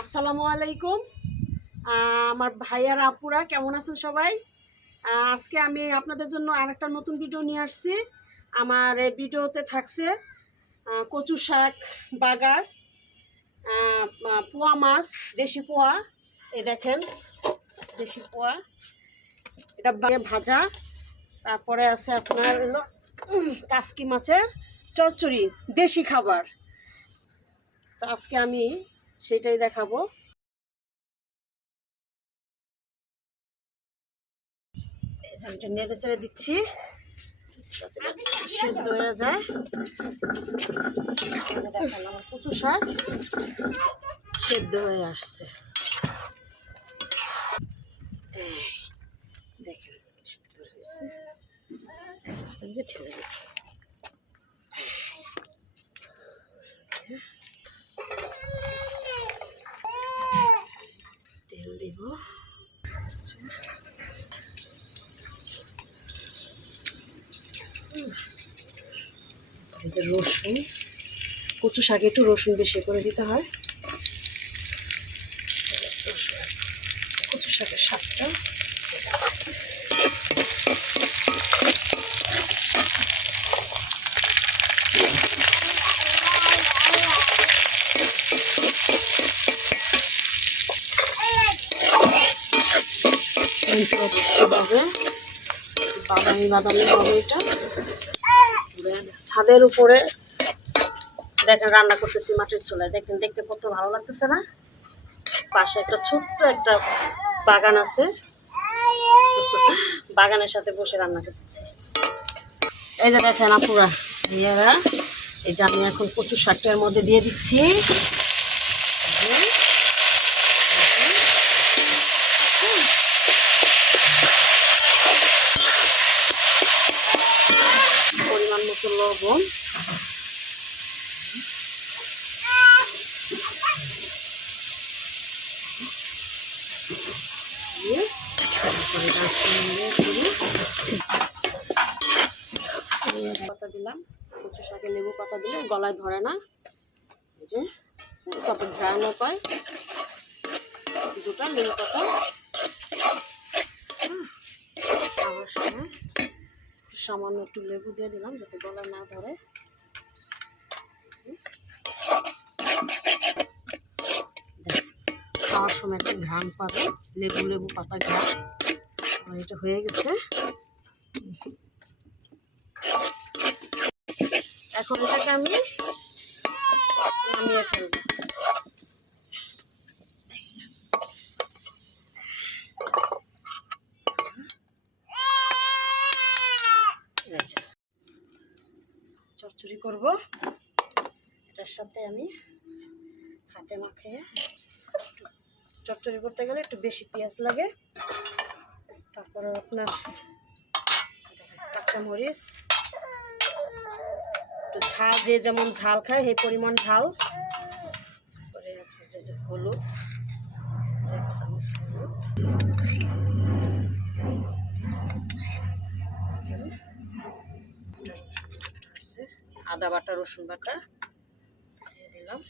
আসসালামু আলাইকুম। আমার ভাইয়ার আপুরা কেমন আছেন সবাই? আজকে আমি আপনাদের জন্য আরেকটা নতুন ভিডিও নিয়ে আসছি। আমার এই ভিডিওতে থাকছে কচু শাক বাগার, পোয়া মাছ, দেশি পোয়া। এই দেখেন দেশি পোয়া, এটা ভাজা। তারপরে আছে আপনার হলো কাসকি মাছের চচ্চড়ি, দেশি খাবার। তো আজকে আমি সেটাই দেখাবো। এটা নেড়ে চেড়ে দিচ্ছি সিদ্ধ হয়ে যায়। দেখেন আমার কচু শাক সেদ্ধ হয়ে আসছে। দেখেন সুন্দর হয়েছে। ঠেলে তেল দিব। রসুন, কচু শাকে একটু রসুন বেশি করে দিতে হয়। কচু শাকের স্বাদটা বাদামি বাদামি হবে। এটা ছাদের উপরে দেখেন রান্না করতেছি মাটির চুলায়। দেখেন দেখতে কত ভালো লাগতেছে না? পাশে একটা ছোট্ট একটা বাগান আছে, বাগানের সাথে বসে রান্না করতেছি। এই যে দেখেন আপুরা ভাইয়ারা, এই যে আমি এখন কচু শাকটার মধ্যে দিয়ে দিচ্ছি। পরিমাণ মতো লবণ, পাতা দিলাম। কচু শাকে লেবু পাতা দিলে গলায় ধরে না। এই যে কত ঘ্রাণও পায়। দুটা লেবু পাতা আমার সময় সামান্য একটু লেবু দিয়ে দিলাম যাতে গলায় না ধরে। খাওয়ার সময় একটা ঘ্রাণ পাবে, লেবু লেবু পাতা ঘ্রাণ। আর এটা হয়ে গেছে। এখন এটাকে আমি নামিয়ে ফেলবো। চচ্চড়ি করব, এটার সাথে আমি হাতে মাখিয়ে। চচ্চড়ি করতে গেলে একটু বেশি পেঁয়াজ লাগে। তারপরে আপনার কাঁচামরিচ, একটু ঝাল, যে যেমন ঝাল খায় সেই পরিমাণ ঝাল। তারপরে হলুদ, 1 চামচ হলুদ, আদা বাটা রসুন বাটা দিয়ে দিলাম।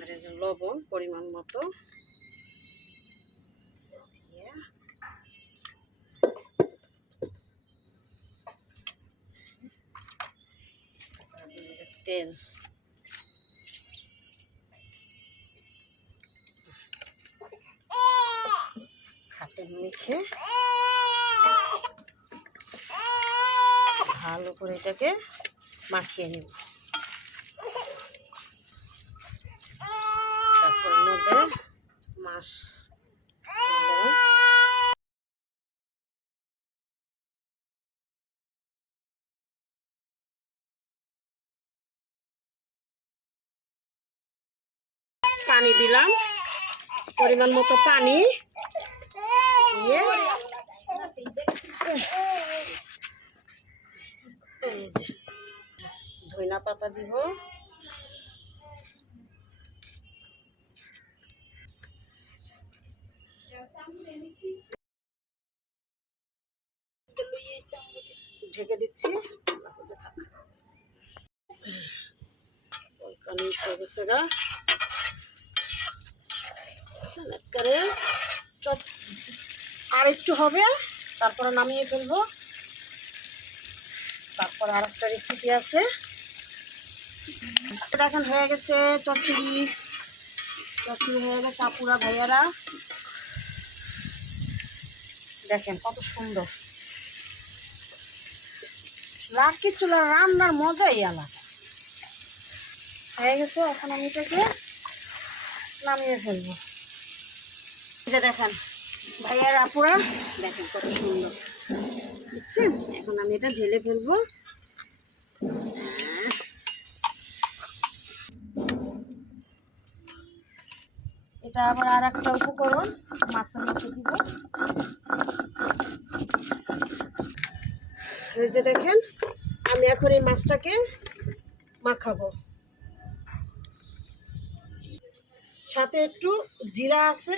আর এই যে লবণ পরিমাণ মতো দিয়ে তেল, হাতে মেখে ভালো করে এটাকে মাখিয়ে নেব। তারপরে মধ্যে মাছ পানি দিলাম, পরিমাণ মতো পানি দিয়ে ধনিয়া পাতা দিব। ঢেকে দিচ্ছি। আর একটু হবে, তারপরে নামিয়ে ফেলবো। তারপর আর একটা রেসিপি আছে, দেখেন হয়ে গেছে চচ্চড়ি হয়ে গেছে আপুরা ভাইয়ারা, দেখেন কত সুন্দর। লাকি চুলা রান্নার মজাই আলাদা। হয়ে গেছে, এখন আমি এটাকে নামিয়ে ফেলবো। যে দেখেন ভাইয়ার আপুরা, দেখেন কত সুন্দর, বুঝছেন? এখন আমি এটা ঢেলে ফেলবো। এটা আবার আর একটা উপকরণ মাছের মধ্যে দিব। এই যে দেখেন, আমি এখন এই মাছটাকে মাখাবো, সাথে একটু জিরা আছে,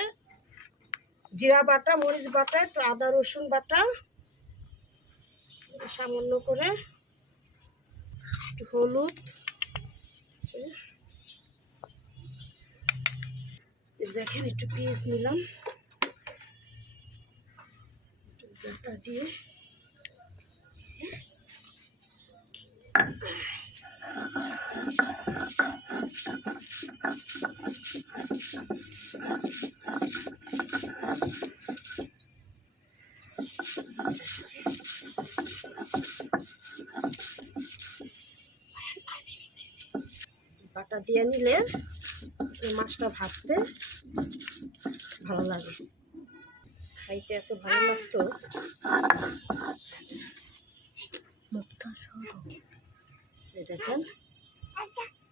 জিরা বাটা, মরিচ বাটা, একটু আদা রসুন বাটা, সামান্য করে একটু হলুদ, দেখেন একটু পেঁয়াজ নিলাম, বাটা দিয়ে বাটা দিয়ে নিলে এই মাছটা ভাজতে ভালো লাগে, খাইতে এত ভালো লাগতো। দেখেন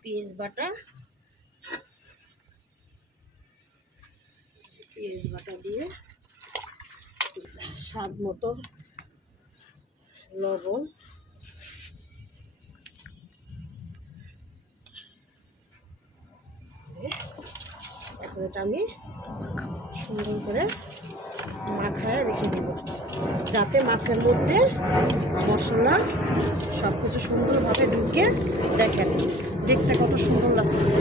পেঁয়াজ বাটা, দিয়ে স্বাদ মতো লবণ, এখন এটা আমি সুন্দর করে মাখায় রেখে দেব, যাতে মাছের মধ্যে মশলা সব কিছু সুন্দরভাবে ঢুকে। দেখেন দেখতে কত সুন্দর লাগতেছে।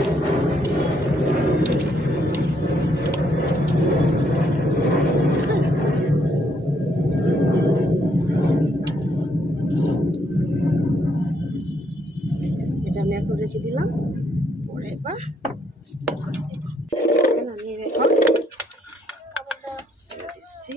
এটা আমি এখন রেখে দিলাম, পরে এবার আমি এখন খাবারটা ছেড়ে দিচ্ছি।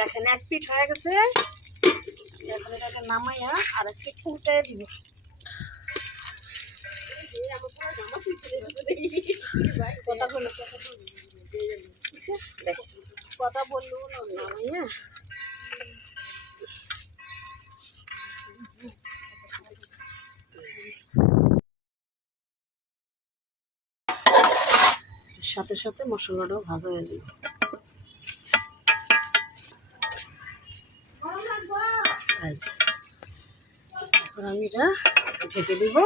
দেখেন এক পিঠ হয়ে গেছে, এখন এটাকে নামাইয়া আর একটু উল্টাই দিব। কথা বললো নামাইয়া সাথে সাথে মশলাটাও ভাজা হয়ে যাবে। এখন আমি এটা ঢেকে দিব,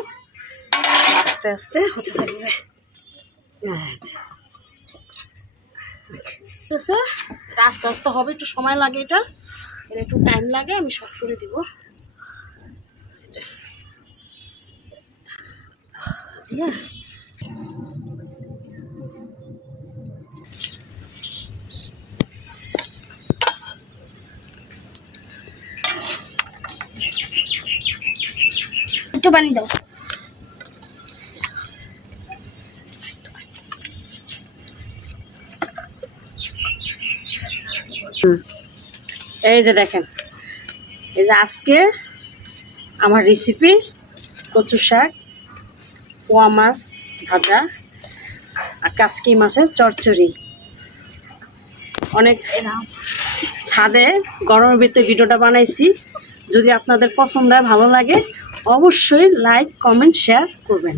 আস্তে আস্তে হতে থাকবে। আস্তে আস্তে হবে, একটু সময় লাগে, এটা একটু টাইম লাগে, আমি সব করে দিব। একটু পানি দাও। এই যে দেখেন, এই যে আজকে আমার রেসিপি কচু শাক, পোয়া মাছ ভাজা আর কাসকি মাছের চচ্চড়ি। অনেক ছাদে গরমের ভিতরে ভিডিওটা বানাইছি। যদি আপনাদের পছন্দ হয়, ভালো লাগে, অবশ্যই লাইক কমেন্ট শেয়ার করবেন।